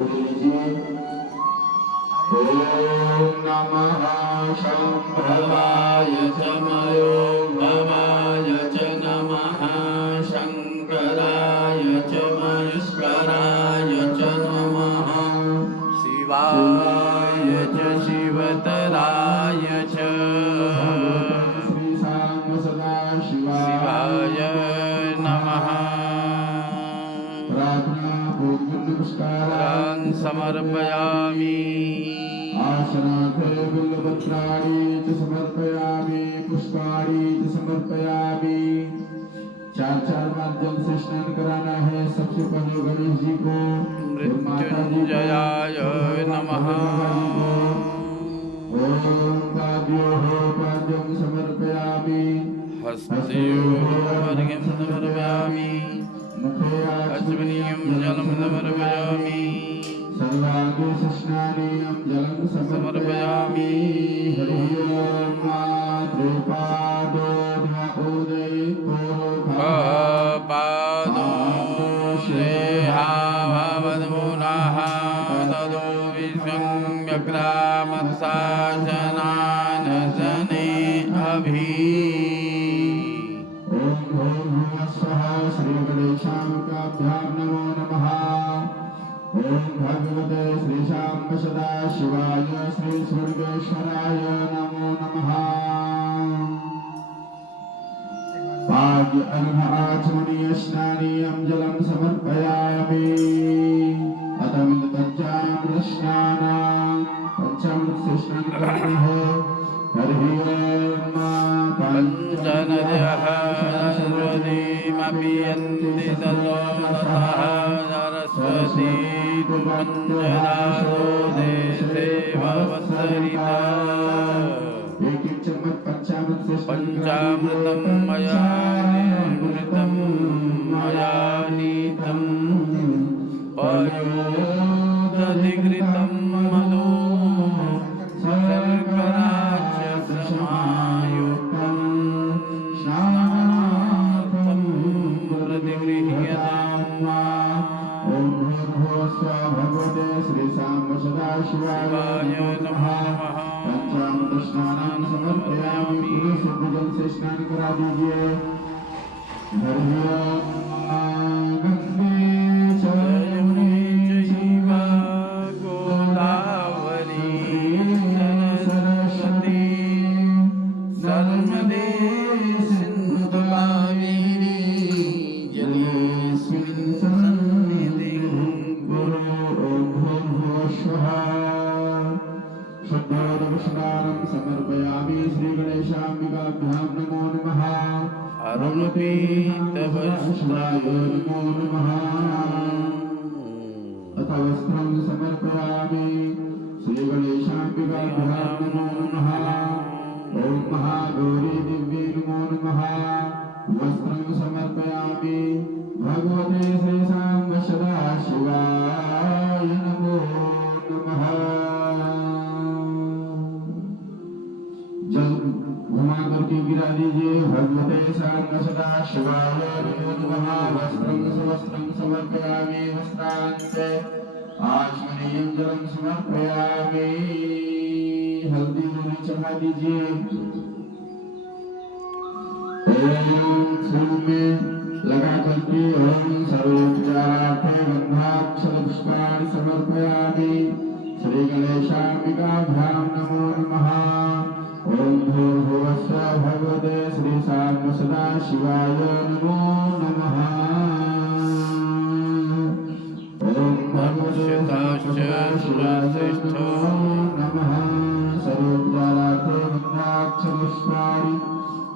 नमः शंभवाय च मयोगमाय च नमः शंकराय च महेश्वराय च नमः शिवाय च शिवतराय च शिवाय नमः प्रार्थनां समर्पयामि आसनाथे बिल्वपत्राणि च समर्पयामि पुष्पाणि च समर्पयामि। चार माध्यम से स्नान कराना है। सबसे पहले गणेश जी को, मृत्युंजयाय नमः। ओम पाद्यों समर्पयामि हस्तयोर्घ्यं समर्पयामि मुखे आचमनीयं जलं समर्पयामि सर्वांगे स्नानीयं जलं समर्पयामि। हरि ओम ग्रामसाजनानजने अभि श्री गणेशाभ्यां नमो नमः। ओम भगवते श्री शाम सदा शिवाय श्री स्वर्गेश्वराय नमो नमः। पाद्य अर्घ आचमनीय स्नानीयं जलं समर्पयामि। पंचामृत स्नान पंचामृत से स्नान करना है। हरि ओम पंचनद्यः सरस्वतीमपि सरस्वती पंचदारो देशे भवसरिता। एक चम्मच पंचामृत से पंचामृतं मया निमृतं मया नीतं पयोदधिकृतं मनो शर्कराच समायुक्तं स्नानार्थं प्रतिगृह्यतां वा। ओम भूर्भुवस्सुवः भगवते श्री साम्ब सदा शिवाय नमः। पंचामृत स्नानं समर्पयामि। शुद्ध जल से स्नान करा दीजिए। हरि ओम गंगे च यमुने चैव गोदावरी सरस्वती नर्मदे सिन्धु कावेरी जलेऽस्मिन् सन्निधिं कुरु। ओम भूर्भुवस्सुवः शुद्धोदकस्नानं समर्पयामि। श्री गणेशाम्बिकाभ्यां नमो नमः। अरुणपीतवस्त्राय नमो नमः। अथ वस्त्रं समर्पयामि। श्री गणेशाम्बिकाभ्यां नमो नमः। ओम महागौरी दिव्ये नमो नमः। वस्त्रं समर्पयामि। भगवते श्री साम्ब सदा शिवाय नमो नमः। जल घुमा करके गिरा दीजिए। भगवते साम्ब सदा शिवाय नमो नमः। वस्त्रं सुवस्त्रं समर्पयामि। वस्त्रांते आचमनीयं जलं समर्पयामि। हल्दी दूरी चढ़ा दीजिए। ओम फूल में लगा करके ओम सर्वोपचारार्थे गंधाक्षर पुष्पाणि समर्पयामि। श्री गणेशाम्बिकाभ्यां नमो नमः। ओम भूर्भुवस्सुवः भगवते श्री साम्ब सदा शिवाय नमो नमः। ओम भगवते श्रीश्रेष्ठो नमः। सर्वोपचारार्थे गंधाक्षर पुष्पाणि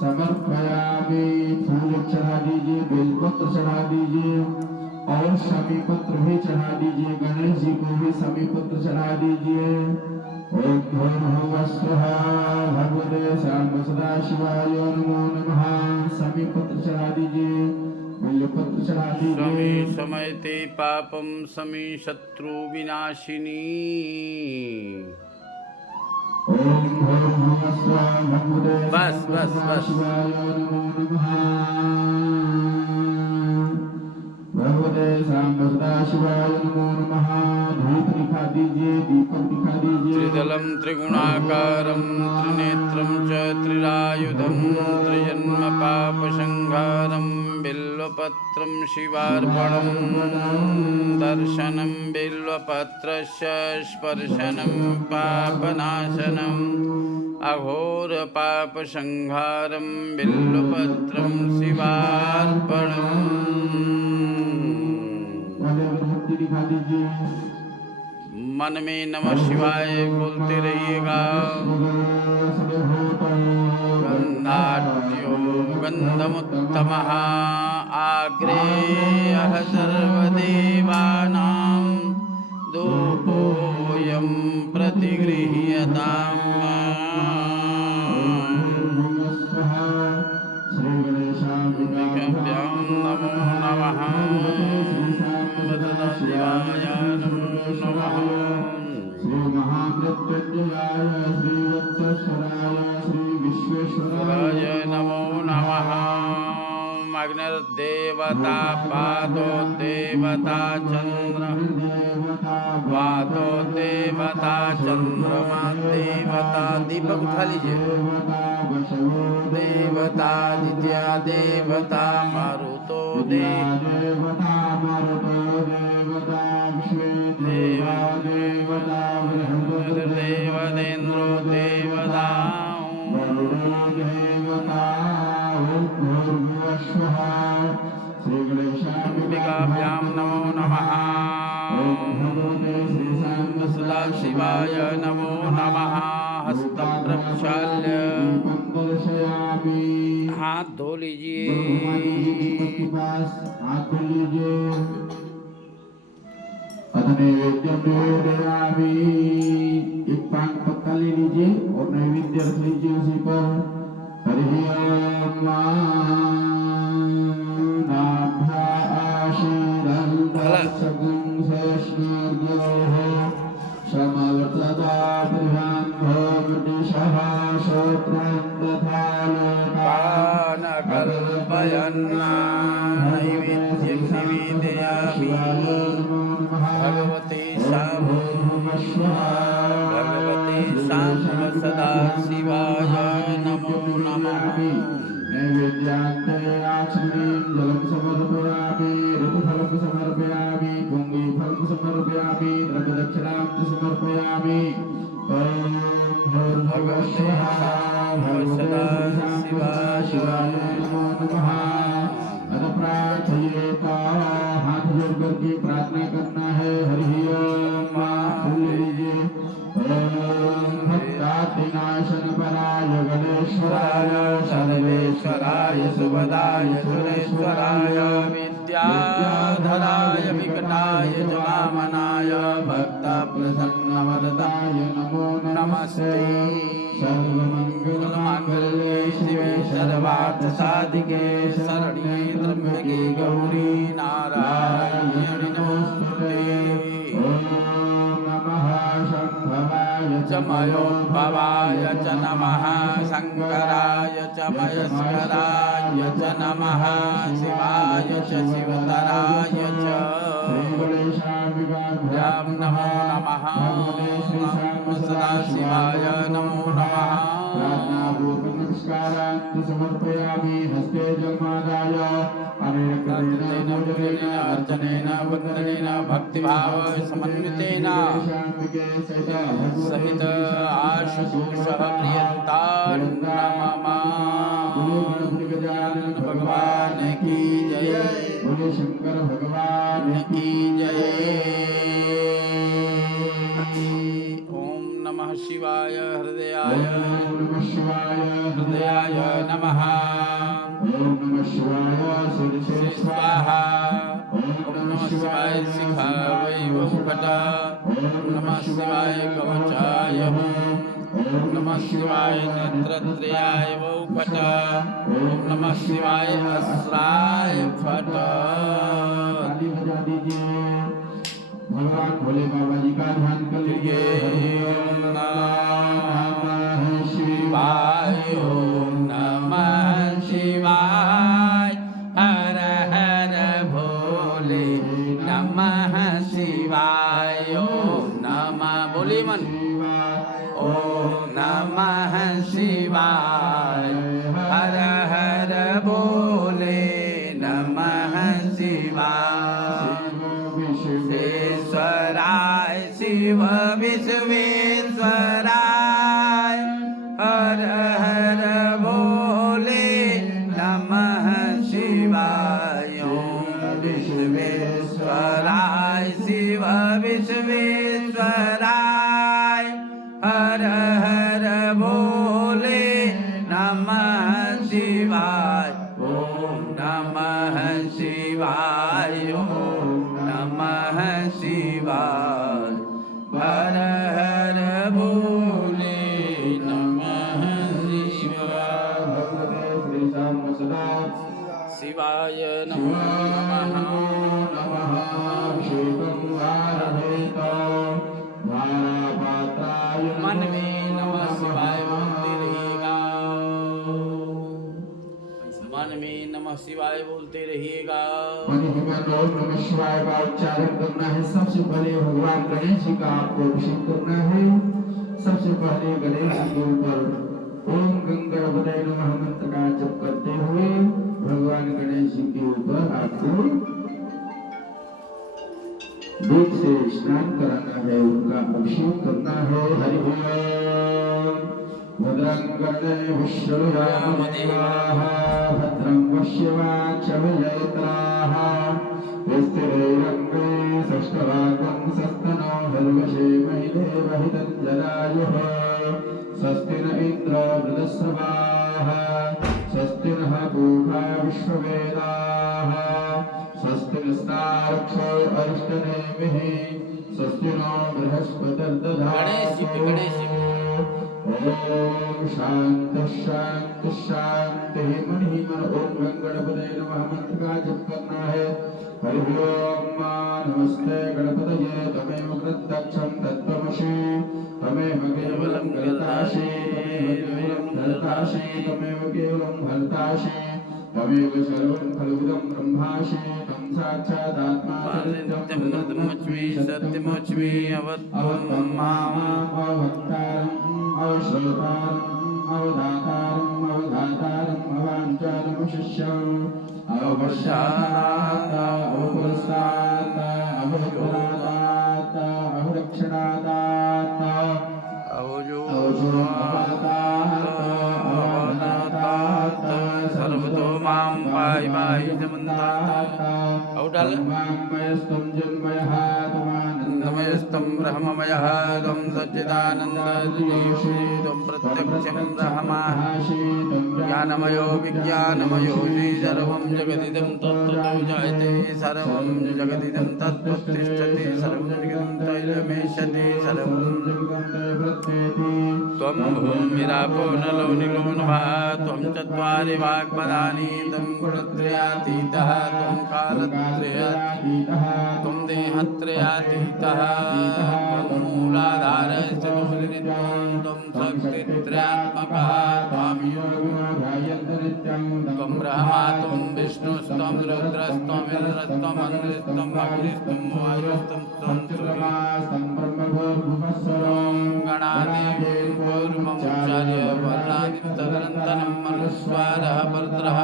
समर्पयामि। फूल चढ़ा दीजिए, बेलपत्र चढ़ा दीजिए और शमी पत्र भी चढ़ा दीजिए। गणेश जी को भी शमी पत्र चढ़ा दीजिए। ओम भूर्भुवस्सुवः भगवते साम्ब सदा शिवाय नमो नमः। शमी पत्र चढ़ा दीजिए, बेलपत्र चढ़ा दीजिए। शमयते पापम शमी शत्रु विनाशिनी। बस बस बस। भगवते साम्ब सदा शिवाय नमो नमः। दीजिए, दीपक दिखा दीजिए। त्रिदलं त्रिगुणाकारं त्रिनेत्रं च त्रिरायुधं त्रिजन्म पापसंहारं बिल्वपत्रं शिवार्पणं दर्शनं बिल्वपत्रस्य स्पर्शनं पापनाशनम् अघोरपापसंहारं बिल्वपत्रं शिवार्पणम्। दिखा दीजिए। मन में नमः शिवाय बोलते रहिएगा। गन्धाढ्यो गन्धमुत्तमः आग्रेयः सर्वदेवानां धूपोऽयं प्रतिगृह्यताम्। श्रीगणेशाभ्यां नमो नमः। शिवाय नमो नमः। श्री महामृत्युंजयाय श्री वत्सराय श्री विश्वेश्वराय नमो नमः। अग्निर्देवता पादो देवता चंद्र वातो देवता चंद्रमा देवता दीपक उठा लीजिए। देवता दित्या देवता मारुतो देवता देवदेन्द्रो देवता अंबिकाभ्यां नमो नमः। सदाशिवाय नमो नमः। हस्तं प्रक्षाल्य हाथ धो लीजिए। नैवेद्यम निवेदयामि। एक पान पत्ता ले लीजिए और नैवेद्य रख लीजिए उसी पर। हरि ओम नैवेद्यं निवेदयामि। भगवते शाम भगवते शाम सदा शिवाय नमो नमः। नैवेद्यान्ते आचमनीं जलं समर्पयामि। ऋतुफलं समर्पयामि। पुण्यफलं समर्पयामि। द्रव्यदक्षिणां च समर्पयामि। भगवते सदा शिवाय नमो नमः। अथ प्रार्थयेत। हाथ जोड़ करके प्रार्थना करना है। हरि ओम फूल लीजिए। भक्तातिनाशन पराय गणेश्वराय सर्वेश्वराय सुभदाय सुरेश्वराय विद्याधराय विकटाय जनामनाय भक्तप्रसन्नवरदाय नमो नमस्ते। सर्वमङ्गलमाङ्गल्ये शिवे सर्वार्थसाधिके शरण्ये त्र्यम्बके गौरी नारायणि नमोस्तुते। च मयोद्भवाय च नमः। शङ्कराय च मयस्कराय च नमः। शिवाय च शिवतराय च नमो नमः। सदाशिवाय नमो नमः। नमस्कारान् समर्पयामि। हस्ते जलमादाय अर्चनेन वन्दनेन भक्तिभाव समन्वितेन सहित आशुतोषः प्रियन्तान् नमः। भगवान की जय। बोले शंकर भगवान की जय। ओम नमः शिवाय हृदयाय हृदयाय नमः। ओम नमः शिवाय शिरसे स्वाहा। ओम नमः शिवाय शिखावै वहुकट। ओम नमः शिवाय कवचाय हुं। ओम नमः शिवाय नेत्रत्रयाय वहुकट। ओम नमः शिवाय अस्राय फट। ताली बजा दीजिए। भगवान भोले बाबा जी का ध्यान कर लीजिए। ओम नमः शिवाय। ओम नमः शिवाय। हर हर भोले नमः शिवाय। ओम बोली मन ओम नमः शिवाय हर हर बोले नमः शिवाय विश्वेश्वराय शिव विश्वेश्वराय हर हर बोले नमः शिवाय ओम विश्वेश्वराय शिव विश्वेश्वराय हर हर बोले नमः शिवाय ओम नमः शिवाय ओम नमः शिवाय हर हर बोले नमः शिवाय शिवाय नमो नमः मन में नमः शिवाय बोलते रहिएगा मन में नमः शिवाय बोलते रहिएगा ओम नमः शिवाय का उच्चारण करना है। सबसे पहले भगवान गणेश जी का आपको अभिषेक करना है। सबसे पहले गणेश जी के ऊपर ओम गंगणपतये नमः मंत्र का जप करते हुए भगवान गणेश जी के ऊपर आपको दूध से स्नान कराना है, उनका अभिषेक करना है। हरि ओम भद्रं कर्णेभिश्रुयामदेवाः भद्रं पश्येमाक्षभिर्यजत्राः स्थिरैरङ्गे षष्ठभागं सस्तनो हर्वशेमहि देवहितञ्जरायुः स्वस्ति न इन्द्रो वृधस्रवाः स्वस्ति नः पूषा विश्ववेदाः स्वस्ति नस्तारक्षो अरिष्टनेमिः स्वस्ति नो बृहस्पतिर्दधातु ओम शांति शांति शांति मणि मन ओम गणपतये नमः मंत्र का जप करना है। हरि ओम नमस्ते गणपतये तमेव प्रत्यक्षं तत्त्वमसि तमेव केवलं कर्तासि तमेव केवलं भर्तासि तमेव सर्वं खलुदं ब्रह्मासि तं साक्षादात्मा सत्यमोच्मि अवत्वं माम् अवश्रोतारम् अवधातारम् अवधातारम् अवाञ्छानमशिष्यम् अवपश्चात् अवपुरस्तात् अवपुरातात् अवरक्षणातात् अवजोतात् सर्वतो मां पाहि पाहि समन्तात् अवडालमयस्तं जन्मयः नमस्तं ब्रह्ममयः त्वं सच्चिदानन्दरूपी त्वं प्रत्यक्षं ब्रह्मः ज्ञानमयो विज्ञानमयो सर्वं जगदिदं तत्त्वतो जायते सर्वं जगदिदं तत्त्वतिष्ठति सर्वं जगदिदं तैलमेष्यति सर्वं त्वं भूमिरापो नलो निलो नभः त्वं चत्वारि वाक्पदानि त्वं गुणत्रयातीतः त्वं कालत्रयातीतः त्वं देहत्रयातीतः त्वं मूलाधारश्च त्वं शक्तित्रयात्मकः त्वं ब्रह्मा त्वं विष्णुस्त्वं रुद्रस्त्वं इन्द्रस्त्वं अग्निस्त्वं अग्निस्त्वं वायुस्त्वं त्वं गणादेवी पूर्वमुच्चार्य वर्णादितदनन्तरं मनुस्वारः भर्त्रः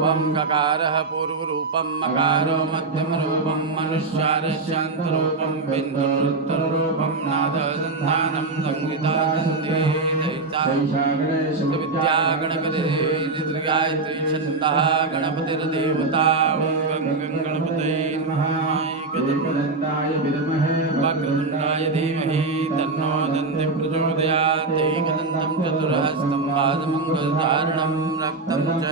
त्वं ककारः पूर्वरूपं मकारो मध्यमरूपं मनुष्यारस्यान्तरूपं बिन्दुरुत्तररूपं नादसन्धानं संगीतानन्दे विद्या गणपतिर्गायत्री छन्दः गणपतिर्देवता गणपतये नमः एकदन्ताय विद्महे वक्रतुण्डाय धीमहि तन्नो दन्ति प्रचोदयात् एकदन्तं चतुर्हस्तं पादमङ्गलधारणं रक्तं च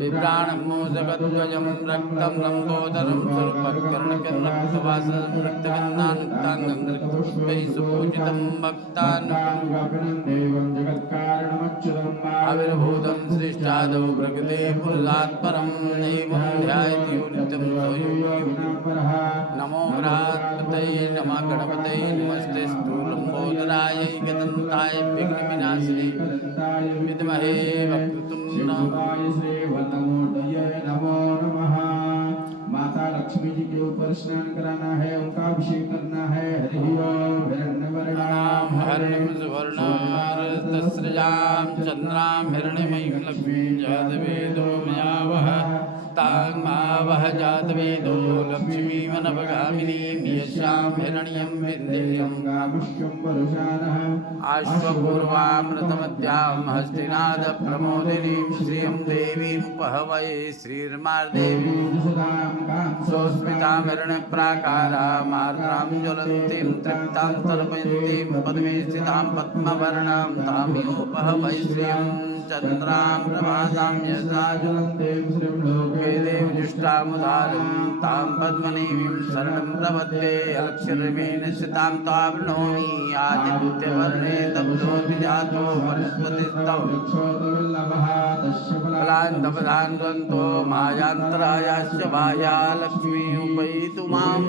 विभ्राणं मोदकध्वजं रक्तं लम्बोदरं स्वरूपकर्णकर्णवासनं रक्तगन्धानुक्ताङ्गं रक्तपुष्पैः सुपूजितं भक्तान् आविर्भूतं सृष्टादौ प्रकृते पुरुषात्परं नैवं ध्यायति नित्यं नमो बृहस्पतये नमः गणपतये नमस्ते स्थूलम्बोदराय एकदन्ताय विघ्नविनाशिने विद्महे वक्रतुण्डाय श्री वल्लभोदये नमो नमः। माता लक्ष्मी जी के ऊपर स्नान कराना है, उनका अभिषेक करना है। हरि ओम। हिरण्यवर्णाम हरिणीं सुवर्णास्तस्रजां चन्द्रां हिरण्यमयीं लक्ष्मीं जातवेदो मया वह तां मा वह जातवेदो लक्ष्मीमनवगामिनीं यस्यां हिरण्यं विन्देयं गामुष्यं वरुषानः आश्वपूर्वामृतमद्यां हस्तिनादप्रमोदिनीं श्रियं देवीं पहवै श्रीर्मार्देवीं सोऽस्मितां हिरण्यप्राकारामार्द्रां ज्वलन्तीं तृप्तां तर्पयन्तीं पद्मे स्थितां पद्मवर्णां तामियोपहवै श्रियं चन्द्रां प्रभासां यसा ज्वलन्तीं श्रियं लोके देवजुष्टामुदारं तां पद्मनीं शरणं प्रपद्ये अलक्षरमेण स्थितां तावृणोमि आदित्यवर्णे तपसोऽपि जातो वनस्पतिस्तव फलान्तपदान्तो मायान्तरायाश्च बाह्या लक्ष्मी उपैतु मां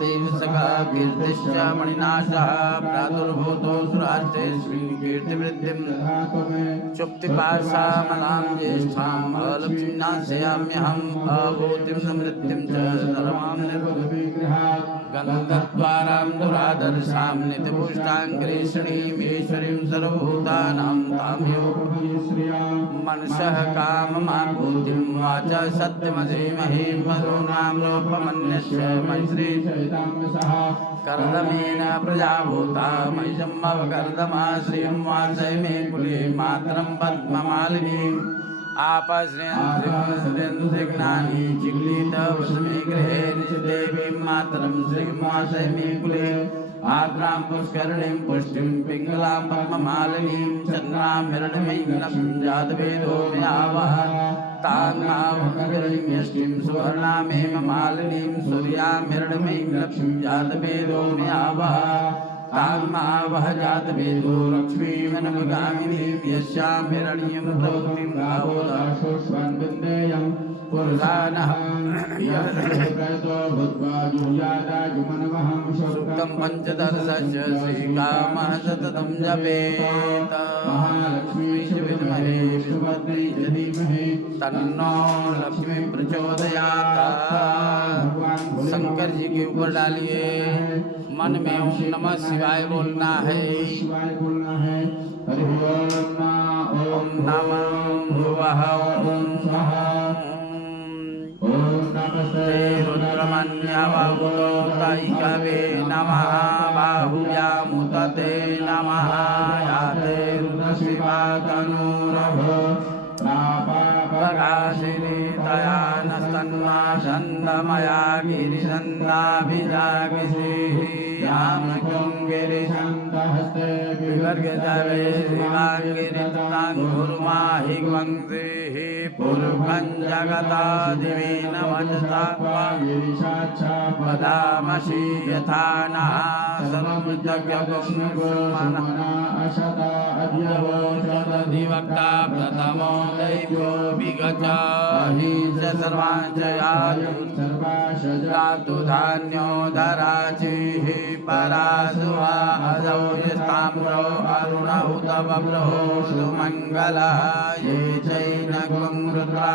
देवसखा कीर्तिश्च मणिनाशः प्रादुर्भूतो सुरार्थे श्रीकीर्तिवृद्धिं चुप्तिपाशामलां ज्येष्ठाम् अलक्ष्मीनाशयाम्यहम् अभूतिं समृद्धिं च सर्वां निर्विग्रहात् गन्धद्वारां दुरादर्शां नित्यपुष्टाङ्गरीषणीमीश्वरीं सर्वभूतानां ताम्यो मनसः काममाभूतिं वाचा सत्यमधीमहि मधूनां लोपमन्यस्य मैत्री कर्दमेन प्रजाभूता मयिजम्मवकर्दमा श्रियं वासय मे कुले मातरं पद्ममालिनीम् आपश्रियन्त्रिग्नानि चिक्लितवसमे गृहे निजदेवीं मातरं श्रीं वासय मे कुले आर्द्रां पुष्करणीं पुष्टिं पिङ्गलां पद्ममालिनीं चन्द्रां हिरण्मयीं लक्ष्मीं जातवेदो मया वह तां यष्टिं सुवर्णामेव मालिनीं सूर्यां हिरण्मयीं लक्ष्मीं जातवेदो मया वह तां वह जातवेदो लक्ष्मीमनवगामिनीं यस्यां हिरण्यं प्रवृत्तिं भावोदाशोष्वान्विन्देयं पुरुषानः सुक्तं पञ्चदशस्य श्रीकामः सततं जपेत महालक्ष्मी च विद्महे विष्णुपत्नी च धीमहि तन्नो लक्ष्मी प्रचोदयात्। शंकर जी के ऊपर डालिए, मन में ओम नमः शिवाय बोलना है। ओम नमः भुवः ओम स्वः ते रुद्रमन्यवहुतो तैकवे नमः बाहुव्यामुतते नमः याते रुद्रशिवा तनूरभो प्रकाशिनी तया नस्तन्वा छन्दमया गिरिछन्दाभिजागिषीः यामकं गिरिछन्दहस्ते विवर्गजवे शिवाङ्गिरिताङ्गुर्माहि ग्वंसिः पुरुषं जगतादिवेन वचसा वदामसि यथा नः सर्वमिदग्यगुणमना प्रथमो दैव्यो विगताहि च सर्वांश यातु धान्योदराचिः परासुवा अदौ यस्ताम्रो अरुणहुत बभ्रो सुमङ्गलः ये चैनगं रुद्रा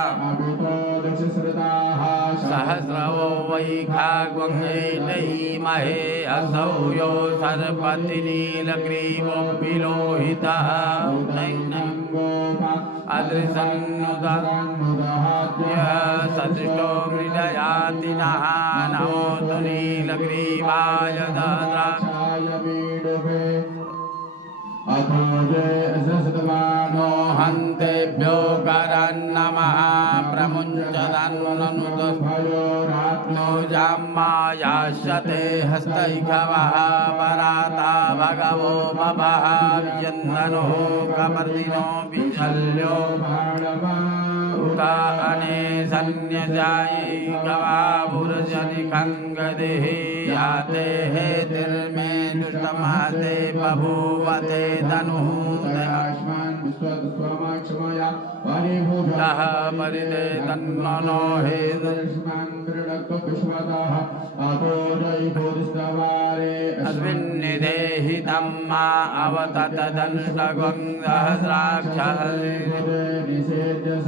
सहस्रवो वैखाग्वङ्गैलैमहे असौ यो सर्पतिनीलग्रीवो विलोहितः अदृशन्नुदहाद्य सदृष्टो मृडयातिनः नमोऽस्तु नीलग्रीवाय दद्राक्षाय वीडुभे अथोजेऽसस्तवानो हन्तेभ्यो करन्नमः प्रमुञ्चदन्ननुतभयोरात्नो जाम्मायास्यते हस्तैखवः पराता भगवो बभः विजन्दनो कपर्दिनो विशल्यो उता अने सन्न्यजायिकवा भुर्जनिकङ्गदेः याते हेतिर्मे दुष्टमहते बभूवते धनुः दः परिते तन्मनो हे विश्वतः अतो जयपुरस्तवारे अस्मिन्निधेहि तम्मा अवततदंष्टगं सहस्राक्षः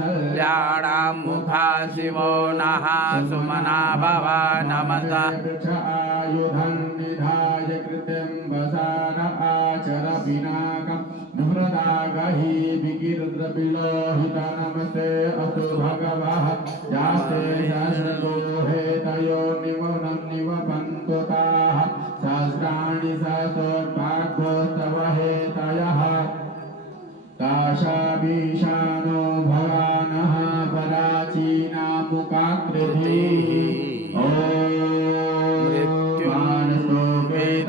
कल्याणां मुखा शिवो नः सुमना भव नमस्तः आयुधं निधाय कृतिं वसान आचर पिनाकं धृदागहि विकीर्द्रपिलोहित नमस्ते अस्तु भगवः यास्ते सहस्रगोहे तयो निमनं निवपन्तुताः सहस्राणि सहस्रोपाग्भोस्तव हेतयः काशाभीशानो भवानः पराचीनामुकाकृतिः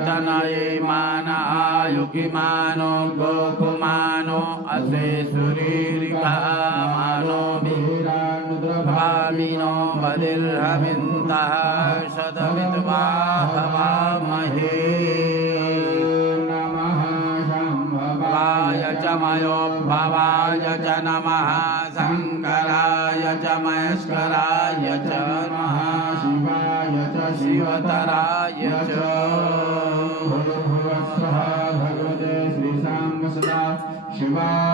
तनये मान आयुकिमानो गोकुमानो असे सुरीरिकामानो भामिनो बलिर्हमिन्तः शतमित्वा हवामहे नमः शम्भवाय च मयोद्भवाय च नमः शङ्कराय च महेश्वराय च नमः शिवाय च शिवतराय च भगवते श्रीसां सदा शिवा